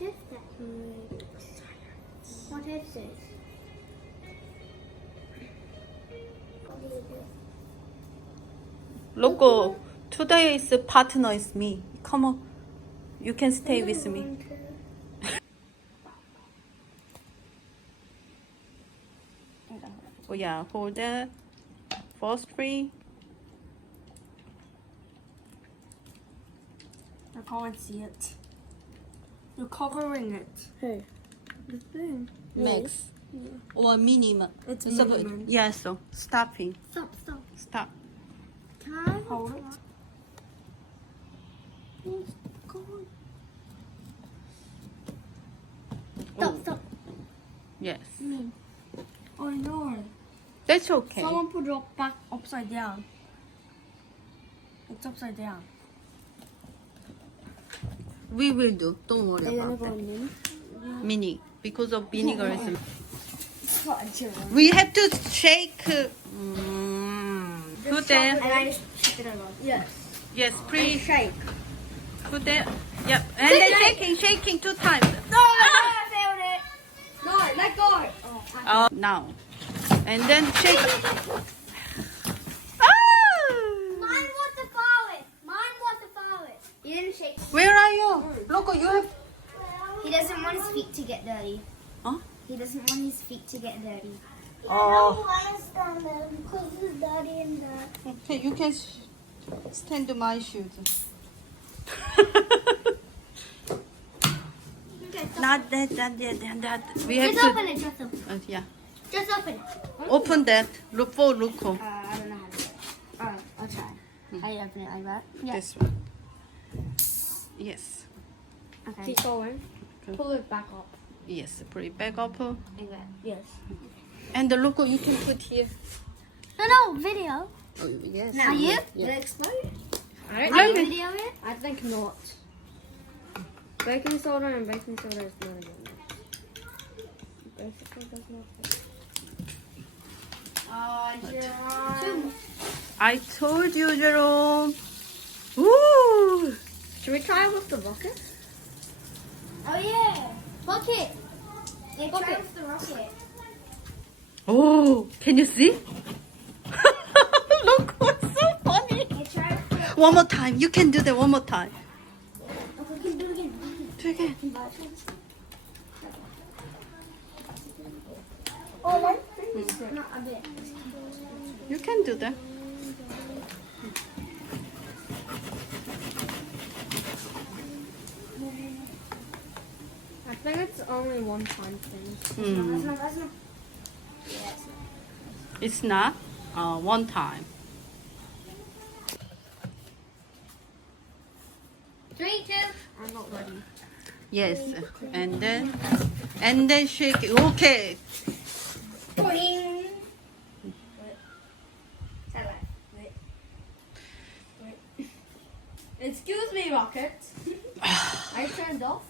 is that? What is it? What do you do? Loco, today's partner is me. Come on, you can stay with me. Oh yeah, hold it. First three. I can't see it. You're covering it. Who? The thing. Max. Or minimum. It's So, minimum. yeah, so stopping. Stop, stop. Stop. Can I Hold it. Stop, stop. Yes. Oh no. That's okay. Someone put it back upside down. It's upside down. We will do. Don't worry Are you gonna about go that. in? Mini. Because of vinegar is. What a Jerome. We have to shake. Put there. And I just shake it over. Yes. Yes, please. Shake. Put there. Yep. And then shaking 2 times. No, I failed it. No, let go. Oh, Now. And then shake. Mine was the forward. Mine was the forward. You didn't shake. Where are you? Look, you have. He doesn't want his feet to get dirty. Huh? He doesn't want his feet to get dirty. Oh. I stand there because it's dirty in there. Okay, you can stand my shoes. Okay, stop. Not that. We have Just open to. it. Just open it. Yeah. Just open it. Open that. Look for I Loco. don't know how to do it. Alright, I'll try. I open it like that. Yeah. This one. Yes. Okay. Keep going. Pull it back up. Yes. Put it back up. Like that. Yes. And the Loco you can put here. No, video. Oh, yes. Now you? Yeah. Did it explode? I Are you video it? I think not. Baking soda and baking soda is not good. Basically does not fit. Jerome. I told you, Jerome. Woo! Should we try it with the bucket? Oh yeah. Bucket. Yeah, try Bucket. with the rocket. Oh, can you see? Look, what's so funny. Yeah, try with the One more time. You can do that one more time. Okay, we can do it again. Do it again. Oh, like not a bit. You can do that. I think it's only one time thing. Hmm. That's not. Yeah, it's not. It's not one time. 3, 2. I'm not ready. Yes. And then shake it. Okay. Boing. Wait. Excuse me, Rocket. I turned off.